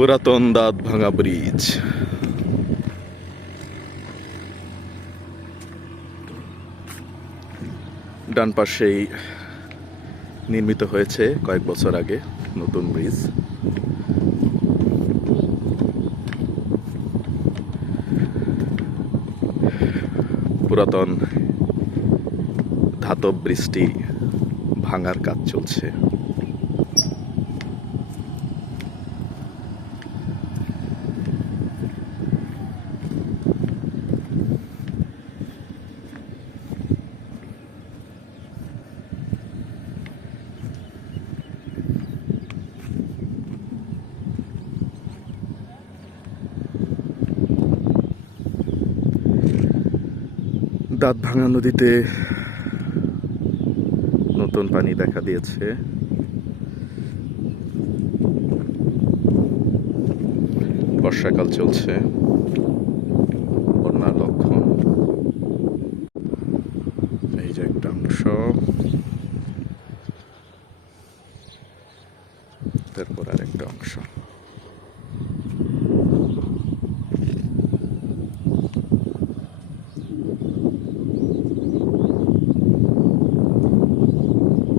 পুরাতন দাঁত ভাঙা ব্রিজ। ডান পাশেই নির্মিত হয়েছে কয়েক বছর আগে নতুন ব্রিজ। পুরাতন ধাতব ব্রিজটি ভাঙার কাজ চলছে। দাঁত ভাঙা নদীতে নতুন পানি দেখা দিয়েছে। বর্ষাকাল চলছে। বন্যার লক্ষণ। এই যে একটা অংশ। তারপর আর একটা অংশ।